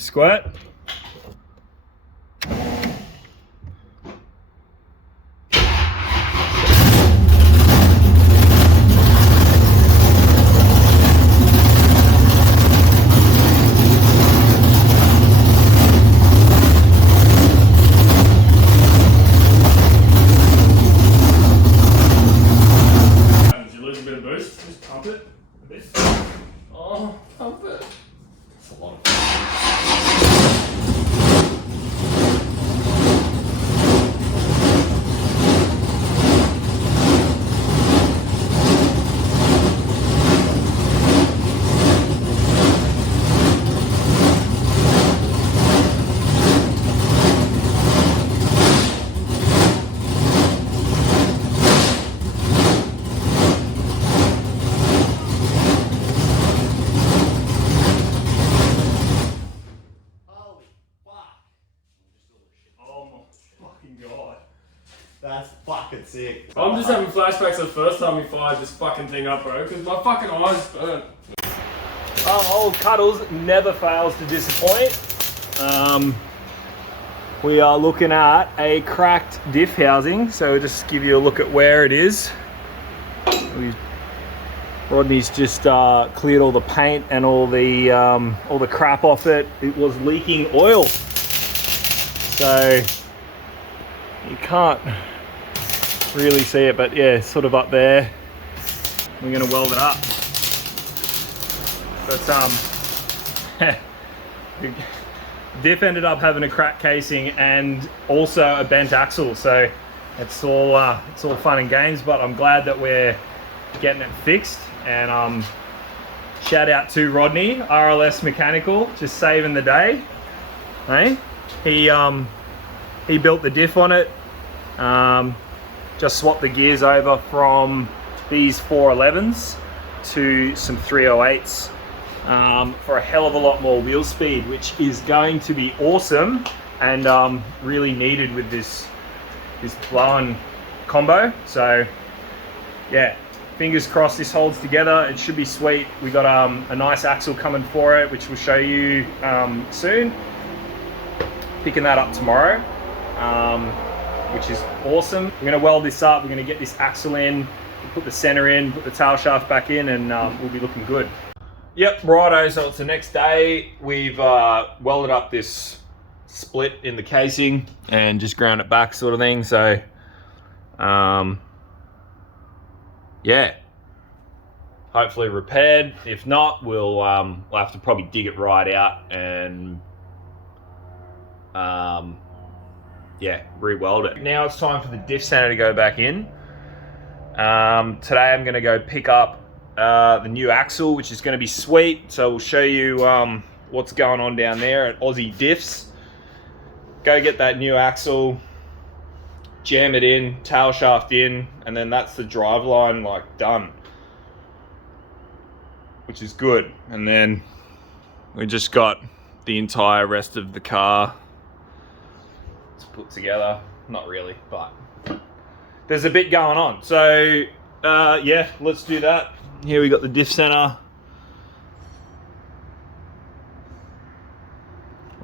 the squirt. That's fucking sick. I'm just having flashbacks of the first time we fired this fucking thing up, bro, because my fucking eyes burnt. Old Cuddles never fails to disappoint. We are looking at a cracked diff housing, so we'll just give you a look at where it is. Rodney's just cleared all the paint and all the crap off it. It was leaking oil, so you can't really see it, but yeah, sort of up there. We're gonna weld it up. But the diff ended up having a cracked casing and also a bent axle, so it's all fun and games. But I'm glad that we're getting it fixed. And shout out to Rodney, RLS Mechanical, just saving the day. Hey, he built the diff on it. Just swapped the gears over from these 411s to some 308s for a hell of a lot more wheel speed, which is going to be awesome and really needed with this blowing combo. So yeah, fingers crossed this holds together. It should be sweet. We got a nice axle coming for it, which we'll show you soon. Picking that up tomorrow. Which is awesome. We're gonna weld this up, we're gonna get this axle in, put the center in, put the tail shaft back in, and we'll be looking good. Yep, righto, so it's the next day. We've welded up this split in the casing and just ground it back sort of thing. So, yeah, hopefully repaired. If not, we'll have to probably dig it right out and yeah, re-weld it. Now it's time for the diff center to go back in. Today I'm gonna go pick up the new axle, which is gonna be sweet. So we'll show you what's going on down there at Aussie Diffs. Go get that new axle, jam it in, tail shaft in, and then that's the driveline like done, which is good. And then we just got the entire rest of the car put together. Not really, but there's a bit going on. So yeah, let's do that. Here we got the diff center,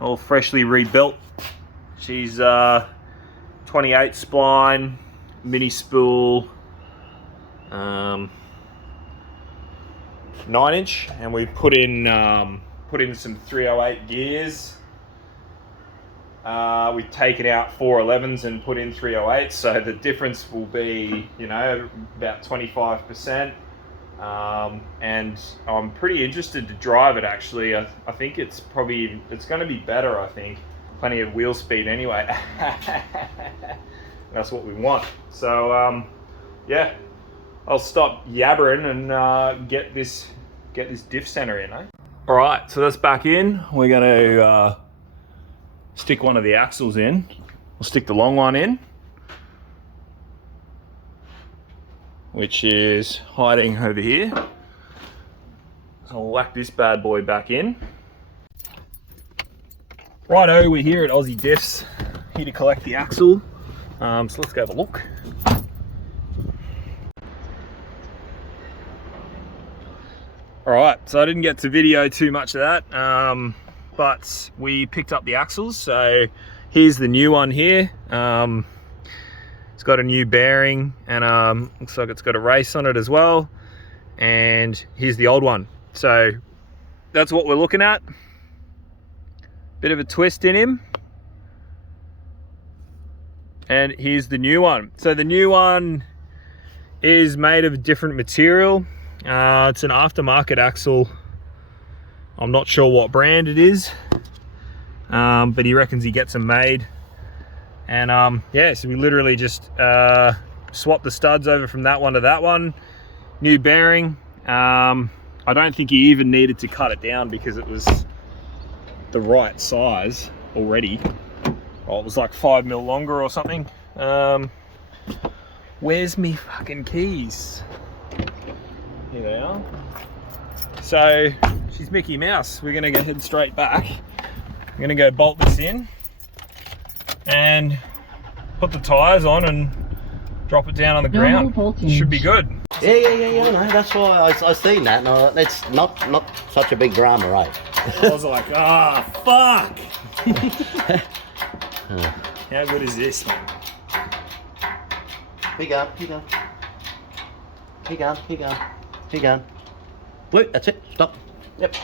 all freshly rebuilt. She's 28 spline, mini spool, 9-inch, and we put in some 308 gears. We've taken out 411s and put in 308s, so the difference will be, you know, about 25%. And I'm pretty interested to drive it actually. I think it's going to be better, I think. Plenty of wheel speed anyway. That's what we want. So yeah, I'll stop yabbering and get this diff center in, eh? All right, so that's back in. We're gonna stick one of the axles in. We'll stick the long one in, which is hiding over here. So I'll whack this bad boy back in. Righto, we're here at Aussie Diffs, here to collect the axle. So let's go have a look. All right, so I didn't get to video too much of that. but we picked up the axles. So here's the new one here. It's got a new bearing and looks like it's got a race on it as well. And here's the old one. So that's what we're looking at. Bit of a twist in him. And here's the new one. So the new one is made of a different material. It's an aftermarket axle. I'm not sure what brand it is, but he reckons he gets them made. And yeah, so we literally just swapped the studs over from that one to that one. New bearing. I don't think he even needed to cut it down because it was the right size already. Oh, it was like 5 mil longer or something. Where's me fucking keys? Here they are. So she's Mickey Mouse. We're gonna go head straight back. I'm gonna go bolt this in and put the tires on and drop it down on the ground. Should be good. Yeah, no, that's why I seen that. No, it's not such a big drama, right? I was like, ah, fuck. How good is this, man? Here you go. Wait, that's it. Stop. Yep.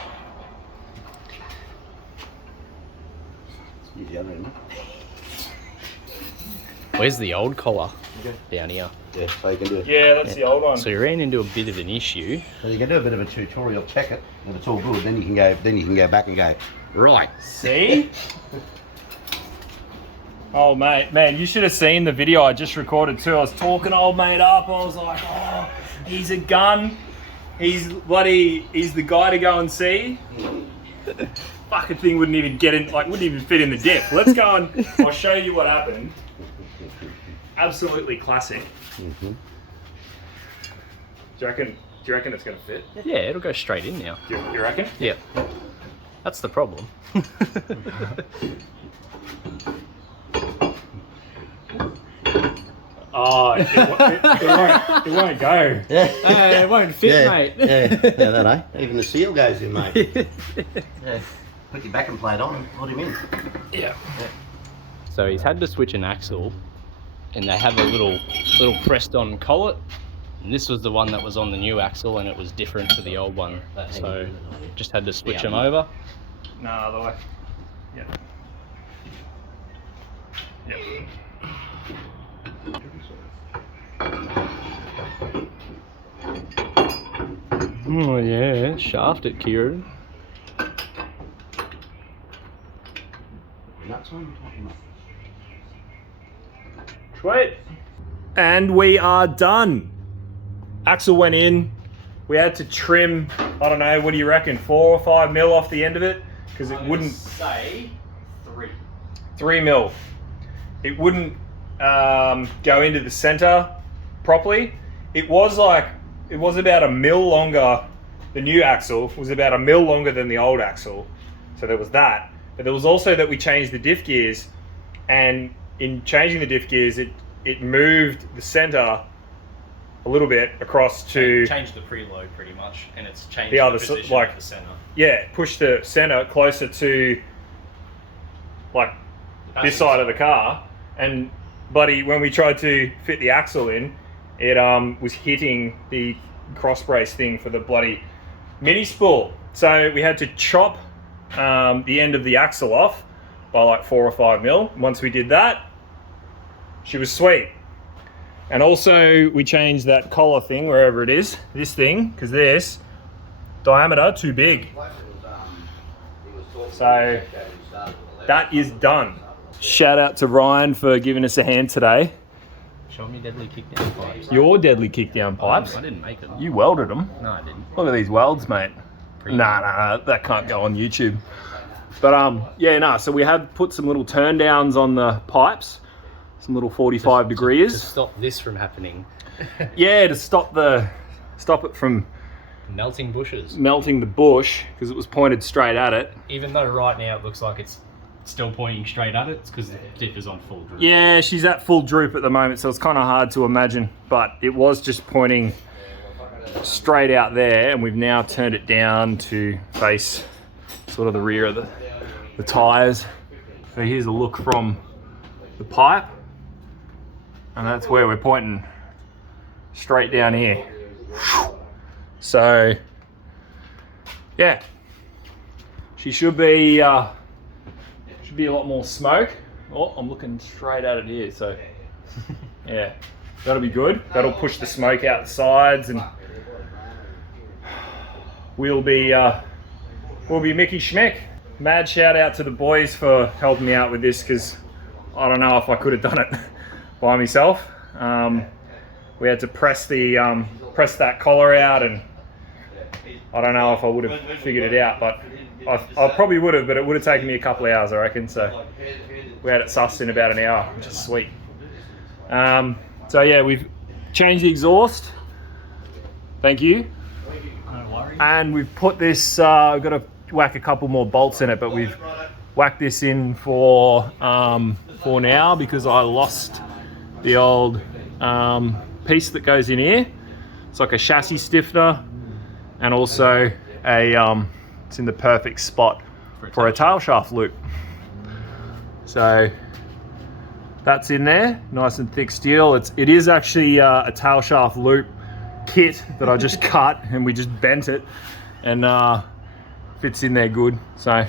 Where's the old collar? Okay. Down here. Yeah, so you can do it. Yeah, that's the old one. So you ran into a bit of an issue. So you can do a bit of a tutorial, check it, and it's all good. Then you can go back and go, right. See? Oh mate, man, you should have seen the video I just recorded too. I was talking old mate up. I was like, oh, he's a gun. He's the guy to go and see. Fucking thing wouldn't even get in, like wouldn't even fit in the diff. Let's go and I'll show you what happened. Absolutely classic. Mm-hmm. Do you reckon it's gonna fit? Yeah, it'll go straight in now. You reckon? Yeah. That's the problem. Oh, it won't go. It won't fit, mate. Yeah, that eh? Even the seal goes in, mate. Yeah. Put your backing plate on and put him in. Yeah. So he's had to switch an axle, and they have a little pressed on collet. And this was the one that was on the new axle, and it was different to the old one. So just had to switch them over. No, other way. Yep. Yep. Oh yeah, shaft it, Kieran. Sweet. And we are done. Axle went in. We had to trim, I don't know, what do you reckon, 4 or 5 mil off the end of it? Because it wouldn't... say 3. 3 mil. It wouldn't go into the center properly. It was about 1 mil longer. The new axle was about 1 mil longer than the old axle. So there was that. But there was also that we changed the diff gears, and in changing the diff gears, it moved the center a little bit across to... Changed the preload pretty much, and it's changed the other position like of the center. Yeah, push the center closer to like this side of the car. And buddy, when we tried to fit the axle in, it was hitting the cross brace thing for the bloody mini spool. So we had to chop the end of the axle off by like 4 or 5 mil. Once we did that, she was sweet. And also we changed that collar thing, wherever it is, this thing, because this diameter too big. So that is done. Shout out to Ryan for giving us a hand today. Show me deadly kickdown pipes. Your deadly kickdown pipes? I didn't make them. You welded them. No, I didn't. Look at these welds, mate. Nah, that can't go on YouTube. But yeah, no. So we had put some little turn downs on the pipes, some little 45 degrees to stop this from happening. Yeah, to stop it from Melting bushes. melting the bush because it was pointed straight at it. Even though right now it looks like it's still pointing straight at it, it's because the diff is on full droop. Yeah, she's at full droop at the moment, so it's kind of hard to imagine. But it was just pointing straight out there, and we've now turned it down to face sort of the rear of the the tires. So here's a look from the pipe, and that's where we're pointing, straight down here. So yeah, she should be a lot more smoke. Oh, I'm looking straight at it here, so yeah, that'll be good. That'll push the smoke out the sides, and we'll be Mickey Schmick. Mad shout out to the boys for helping me out with this, because I don't know if I could have done it by myself. We had to press that collar out, and I don't know if I would have figured it out, but I probably would have, but it would have taken me a couple of hours, I reckon. So we had it sussed in about an hour, which is sweet. So yeah, we've changed the exhaust. Thank you. No worries. And we've put this, we've got to whack a couple more bolts in it, but we've whacked this in for now, because I lost the old piece that goes in here. It's like a chassis stiffener, and also it's in the perfect spot for a tail shaft loop. So that's in there, nice and thick steel. It is actually a tail shaft loop kit that I just cut, and we just bent it, and fits in there good. So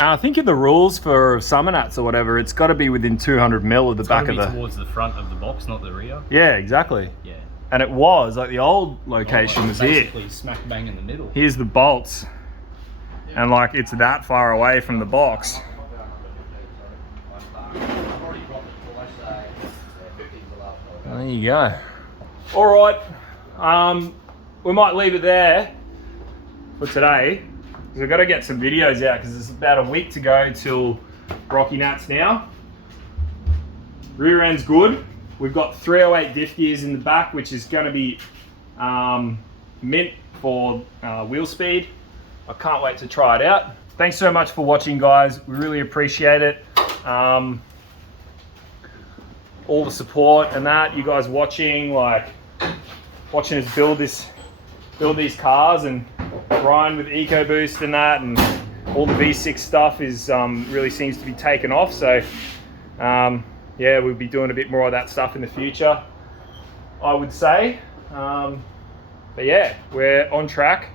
I think in the rules for Summernats or whatever, it's got to be within 200 mil of the back of the... towards the front of the box, not the rear. Yeah, exactly. Yeah. And it was, like, the old location was here. Basically smack bang in the middle. Here's the bolts. And like, it's that far away from the box. There you go. All right. We might leave it there for today, because I've got to get some videos out, because it's about a week to go till Rockynats now. Rear end's good. We've got 308 diff gears in the back, which is going to be mint for wheel speed. I can't wait to try it out. Thanks so much for watching, guys. We really appreciate it. All the support and that, you guys watching us build these cars, and Ryan with EcoBoost and that, and all the V6 stuff is really seems to be taken off. So yeah, we'll be doing a bit more of that stuff in the future, I would say. But yeah, we're on track.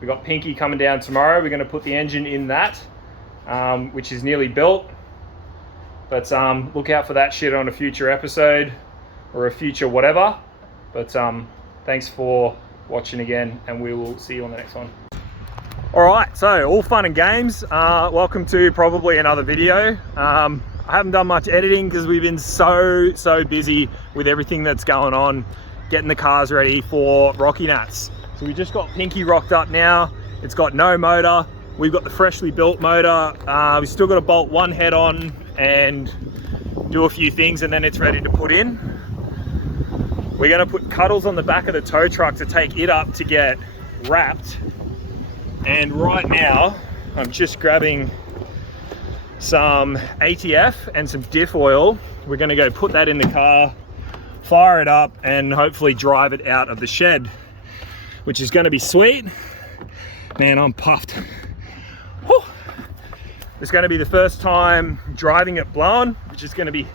We got Pinky coming down tomorrow. We're going to put the engine in that, which is nearly built. But look out for that shit on a future episode, or a future whatever. But thanks for watching again, and we will see you on the next one. All right, so all fun and games. Welcome to probably another video. I haven't done much editing because we've been so busy with everything that's going on, getting the cars ready for Rockynats. So we just got Pinky rocked up now. It's got no motor. We've got the freshly built motor. We've still got to bolt one head on and do a few things, and then it's ready to put in. We're going to put CUDDLES on the back of the tow truck to take it up to get wrapped. And right now, I'm just grabbing some ATF and some diff oil. We're going to go put that in the car, fire it up, and hopefully drive it out of the shed, which is going to be sweet. Man, I'm puffed. Whew. It's going to be the first time driving it blown, which is going to be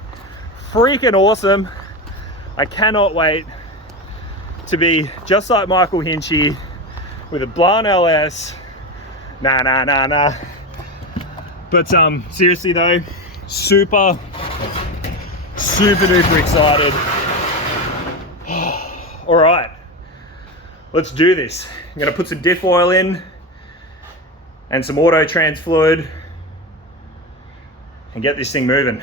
freaking awesome. I cannot wait to be just like Michael Hinchy with a blown LS. Nah. But seriously though, super duper excited. All right, let's do this. I'm gonna put some diff oil in and some auto trans fluid and get this thing moving.